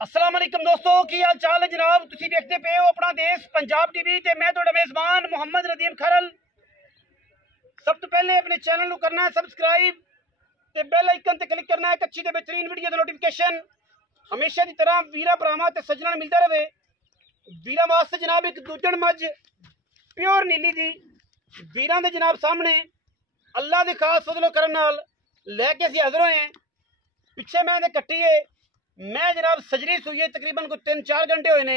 अस्सलाम वालेकुम दोस्तों, की हाल चाल है जनाब। तुसी देखते पे हो अपना देश पंजाब टीवी ते मैं तुहाडा मेज़बान मुहम्मद नदीम खरल। सब तो पहले अपने चैनल को करना है सब्सक्राइब ते बेल आइकन ते क्लिक करना है एक अच्छी ते बेहतरीन वीडियो दा नोटिफिकेशन हमेशा की तरह वीरा भरावां ते सज्जनां नूं मिलदा रहे। वीरां वास्ते जनाब एक दूजण मझ प्योर नीली दी वीरां दे जनाब सामने अल्लाह दे खास फजलो करम नाल लैके असीं हाज़र होए हैं। पिछे मैं दे कट्टी है, मैं जनाब सजरी सूई तकरीबन कोई 3-4 घंटे हुए ने।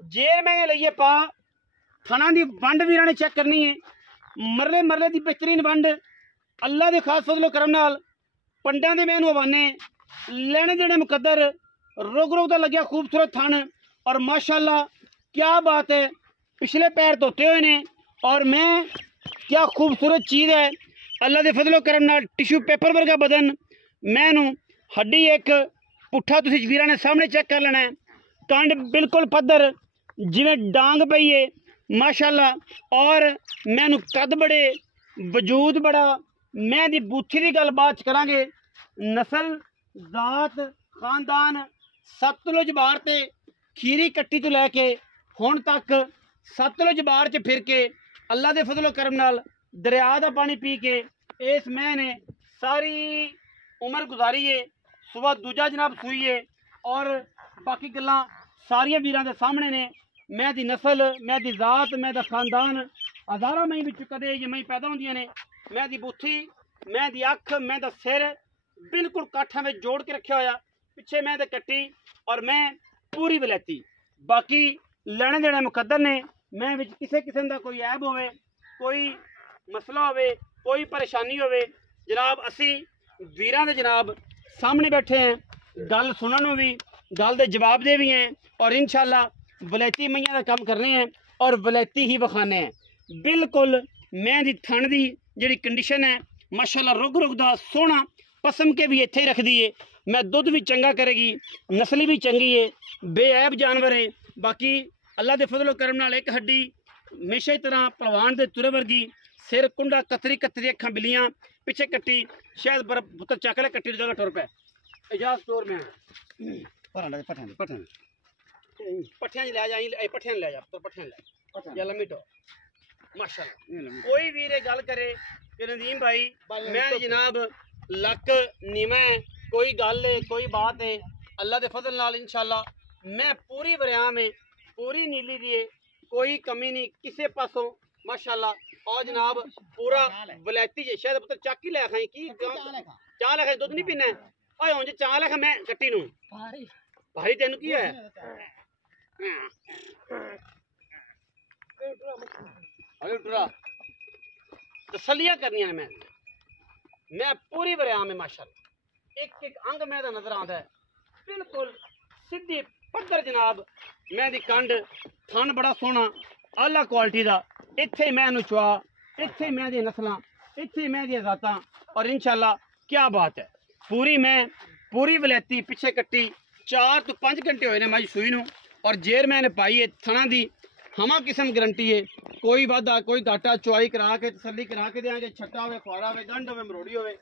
जेर मैं लईए पा थाना दी वंड वीरां ने चेक करनी है, मरले मरले दी बेहतरीन वंड अल्लाह दे खास फजलो करम नाल पंडां दे मैनू हवाने लैने देने मुकद्दर रुग रुग दा लग्या खूबसूरत थन और माशाअल्लाह क्या बात है। पिछले पैर धोते हुए ने और मैं क्या खूबसूरत चीज़ है अल्लाह दे फजलो करम नाल। टिश्यू पेपर वर्गा बदन, मैनू हड्डी एक पुट्ठा तुसी वीरां ने सामने चेक कर लेना है। कंड बिल्कुल पद्धर जिवें डांग पई है माशाअल्लाह और मैनू कद बड़े वजूद बड़ा। मैं दी बूथी की गल बात करांगे। नस्ल जात खानदान सतलुज बार ते खीरी कट्टी तो लैके हुण तक सतलुज बार च फिर के अल्लाह दे फजलो करम नाल दरिया का पानी पी के इस मैं ने सारी उम्र गुजारी है। सुबह दूजा जनाब सूई है और बाकी गल्लां सारियां वीरां दे सामने ने। मैं दी नस्ल, मैं दी जात, मैं दा खानदान हज़ारां मई विच कदे ये मई पैदा होंदियां ने। मैं दी बूथी, मैं दी अख, मैं दा सिर बिल्कुल काठा में जोड़ के रखा होया। पिछे मैं दे कट्टी और मैं पूरी वलैती। बाकी लैने देने मुकद्दर ने। मैं विच किसी किस्म दा कोई ऐब होवे, कोई मसला होवे, कोई परेशानी होवे जनाब असी वीरां दे जनाब सामने बैठे हैं, गल सुनन नूं भी गल दे जवाब दे भी हैं और इंशाअल्लाह वलैती मईयां दा काम करने हैं और वलैती ही विखाने हैं। बिल्कुल मैं दी थन दी जिहड़ी कंडीशन है माशाअल्लाह रुग रुग दा सोहना पसम के भी इत्थे ही रखदी है। मैं दुध भी चंगा करेगी, नस्ली भी चंगी है, बेऐब जानवर है। बाकी अल्लाह दे फजलो करम नाल एक हड्डी हमेशा की तरह पहलवान दे तुरे वर्गी, सिर कुंडा कतरी कतरी अखां बिलियां, पिछे कट्टी शायद बर्फ पुत्र चक ले कट्टी जगह टुर पे इजाज स्टोर में पट्ठियां लै जाई पट्ठियां लै जा पट्ठियां लै या लम्मी टो माशाअल्लाह। कोई वीर गल करे कि नदीम भाई मैं जनाब लक नीवा है, कोई गल है कोई बात है अल्लाह दे फजल नाल इंशाअल्लाह मैं पूरी बरियाम है, पूरी नीली दी है, कोई कमी नहीं किसी पासों माशाअल्लाह। और जनाब पूरा वलैती जे शायद पुत्र चक ही लै खाई की चाह लै खाई दुध नहीं पीना ओए हुण जे चाह लै खा मैं कट्टी नूं भारी तेनू की है तसलियां करनियां ने। मैं पूरी बरियाम में माशाअल्लाह एक एक अंग मैं नजर आता है बिल्कुल सीधी पद्धर जनाब। मैं दी कंड थन बड़ा सोहना आला क्वालिटी दा। इत्थे मैं चुआ, इत्थे मैं दी नस्लां, इत्थे मैं दी जातां और इंशाअल्लाह क्या बात है। पूरी मैं पूरी वलैती पिछे कट्टी 4 तो 5 घंटे होए ने मज सूई नूं और जेर मैंने पाई है थना दी हमा किस्म गारंटी है। कोई वादा कोई घाटा चुआई करा के तसली करा के देंगे। छट्टा होवे खुआड़ा होवे गंढ होवे मरोड़ी होवे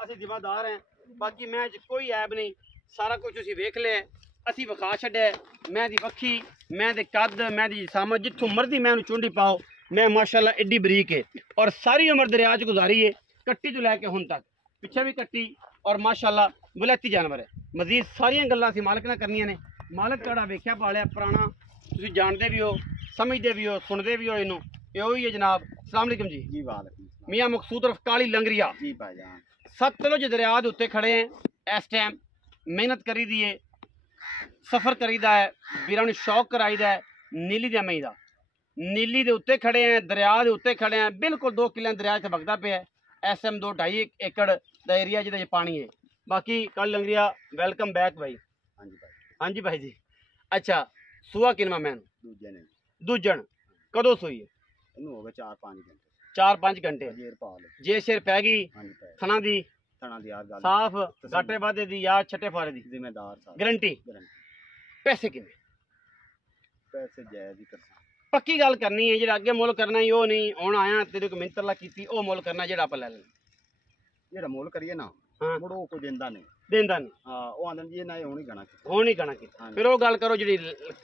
असीं जिम्मेदार हैं। बाकी मैं कोई ऐब नहीं, सारा कुछ तुसीं वेख लिया असीं विखा छड्डिया। मैं दी वक्खी, मैं दे कद, मैं दी जिसामत जित्थों मर्जी मैं चुंडी पाओ मैं माशाअल्लाह एड्डी बरीक है और सारी उम्र दरिया च गुजारी है कट्टी तो लैके हुण तक। पिछे भी कट्टी और माशाअल्लाह वलैती जानवर है। मजीद सारियां गल्लां असीं मालक ने करनियां ने। मालक तुहाडा वेख्या पालिया पुराना, तुसीं जानदे भी हो, समझदे भी हो, सुनदे भी हो। इनू यो ही है जनाब। अस्सलाम वालेकुम जी वालेकुम। मियां मकसूद रफ काली लंगरिया जी भाईजान सतलुज दरिया दे उत्ते खड़े हैं इस टाइम। मेहनत करी दी है, सफ़र करीदा है, वीरां नूं शौक कराईदा है। नीली दे मई दा नीली दे उत्ते खड़े हैं, दरिया दे उत्ते खड़े हैं। बिल्कुल 2 किले दरिया च बगदा पे है। SM 2-2.5 एकड़ दा एरिया जिहदे पानी है। बाकी कल लंगरिया वेलकम बैक भाई। हाँ जी भाई जी। अच्छा सुआ किनवा मैन दूजन कदों सूई है? 4-5 घंटे जे सिर पै गई थना दी साफ गाटे वादे दी या छट्टे फारे दी जिम्मेदार गारंटी। पैसे किन्ने? पैसे जायज ही कर पक्की गल करनी है। जेड़ा अगे मुल करना ही वो नहीं हुण आया तेरे को मिंत ला कीती ओ मुल करना जेड़ा आप लै लेना जेड़ा मुल करिए ना मुड़ वो कोई देंदा नहीं ਦੇਂਦਾ ਨਹੀਂ। ਹਾਂ ਉਹ ਆਂਦੇ ਜੀ ਨਾ ਹੁਣ ਹੀ ਗਣਾ ਹੁਣ ਹੀ ਗਣਾ ਕੀਤਾ। ਫਿਰ ਉਹ ਗੱਲ ਕਰੋ ਜਿਹੜੀ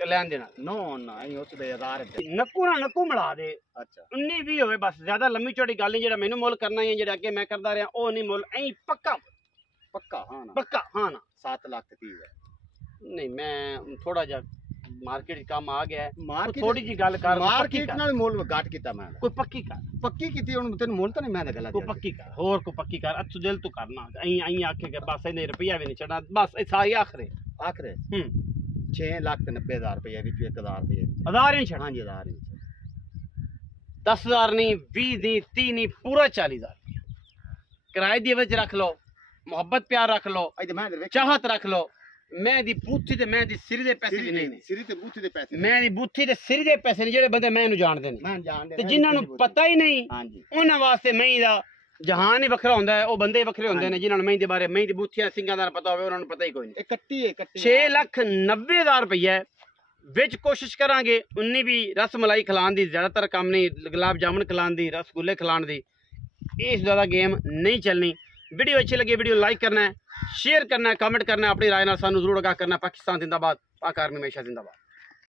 ਲੈਣ ਦੇਣਾ। ਨੋ ਨਾ ਇਹ ਉਸ ਦੇ 1000 ਨੱਕੂ ਨਾਲ ਨੱਕੂ ਮਿਲਾ ਦੇ। ਅੱਛਾ 19 20 ਹੋਵੇ ਬਸ, ਜ਼ਿਆਦਾ ਲੰਮੀ ਚੌੜੀ ਗੱਲ ਨਹੀਂ। ਜਿਹੜਾ ਮੈਨੂੰ ਮੁੱਲ ਕਰਨਾ ਹੈ, ਜਿਹੜਾ ਅੱਗੇ ਮੈਂ ਕਰਦਾ ਰਿਹਾ ਉਹ ਨਹੀਂ ਮੁੱਲ। ਐਂ ਪੱਕਾ ਪੱਕਾ ਹਾਂ ਨਾ ਪੱਕਾ ਹਾਂ ਨਾ 7 ਲੱਖ 30 ਹੈ। ਨਹੀਂ ਮੈਂ ਥੋੜਾ ਜਿਹਾ ਮਾਰਕੀਟ ਕੰਮ ਆ ਗਿਆ ਹੈ। ਮਾਰਕੀਟ ਥੋੜੀ ਜੀ ਗੱਲ ਕਰ, ਮਾਰਕੀਟ ਨਾਲ ਮੁੱਲ ਘੱਟ ਕੀਤਾ ਮੈਂ। ਕੋਈ ਪੱਕੀ ਕਰ, ਪੱਕੀ ਕੀਤੀ ਹੁਣ ਤੈਨੂੰ ਮੁੱਲ ਤਾਂ ਨਹੀਂ ਮੈਂ ਤਾਂ ਗੱਲਾਂ ਕੋਈ ਪੱਕੀ ਕਰ, ਹੋਰ ਕੋਈ ਪੱਕੀ ਕਰ। ਅੱਛੂ ਦਿਲ ਤੂੰ ਕਰਨਾ ਐਂ ਆਖੇ ਕਿ ਬਸ ਇਹਨੇ ਰੁਪਈਆ ਵੀ ਨਹੀਂ ਛੱਡਣਾ, ਬਸ ਇਹ ਸਾਰੀ ਆਖਰੇ ਆਖਰੇ 6,90,000 ਰੁਪਏ ਵਿੱਚ 1,000 ਰੁਪਏ ਹਜ਼ਾਰ ਹੀ ਛੱਡ। ਹਾਂਜੀ 1000 ਵਿੱਚ 10,000 ਨਹੀਂ, 20 ਨਹੀਂ, 30 ਨਹੀਂ, ਪੂਰਾ 40,000 ਕਿਰਾਏ ਦੀ ਵਿੱਚ ਰੱਖ ਲਓ, ਮੁਹੱਬਤ ਪਿਆਰ ਰੱਖ ਲਓ, ਚਾਹਤ ਰੱਖ ਲਓ। ਮੈਂ ਦੀ ਬੂਥੀ ਤੇ ਮੈਂ ਦੀ ਸਿਰ ਦੇ ਪੈਸੇ ਵੀ ਨਹੀਂ, ਸਿਰ ਤੇ ਬੂਥੀ ਦੇ ਪੈਸੇ ਮੈਂ ਦੀ ਬੂਥੀ ਤੇ ਸਿਰ ਦੇ ਪੈਸੇ ਨੇ ਜਿਹੜੇ ਬੰਦੇ ਮੈਨੂੰ ਜਾਣਦੇ ਨੇ ਤੇ ਜਿਨ੍ਹਾਂ ਨੂੰ ਪਤਾ ਹੀ ਨਹੀਂ ਉਹਨਾਂ ਵਾਸਤੇ ਮਹੀਂ ਦਾ ਜਹਾਨ ਹੀ ਵੱਖਰਾ ਹੁੰਦਾ ਹੈ। ਉਹ ਬੰਦੇ ਵੱਖਰੇ ਹੁੰਦੇ ਨੇ ਜਿਨ੍ਹਾਂ ਨੂੰ ਮਹੀਂ ਦੇ ਬਾਰੇ, ਮਹੀਂ ਦੀ ਬੂਥੀਆਂ ਸਿੰਘਾਂ ਦਾ ਪਤਾ ਹੋਵੇ, ਉਹਨਾਂ ਨੂੰ ਪਤਾ ਹੀ ਕੋਈ ਨਹੀਂ। ਕੱਟੀ ਹੈ 6,90,000 ਰੁਪਈਆ ਵਿੱਚ ਕੋਸ਼ਿਸ਼ ਕਰਾਂਗੇ 19 ਵੀ ਰਸ ਮਲਾਈ ਖਿਲਾਉਣ ਦੀ, ਜ਼ਿਆਦਾਤਰ ਕੰਮ ਨਹੀਂ, ਗੁਲਾਬ ਜਾਮਨ ਖਿਲਾਉਣ ਦੀ, ਰਸਗੁੱਲੇ ਖਿਲਾਉਣ ਦੀ। ਇਸ ਜ਼ਿਆਦਾ ਗੇਮ ਨਹੀਂ ਚੱਲਣੀ। वीडियो अच्छी लगी वीडियो लाइक करना है, शेयर करना है, कमेंट करना है, अपनी राय ना सानू जरूर आगाह करना है। पाकिस्तान जिंदाबाद, पाक आर्मी हमेशा जिंदाबाद।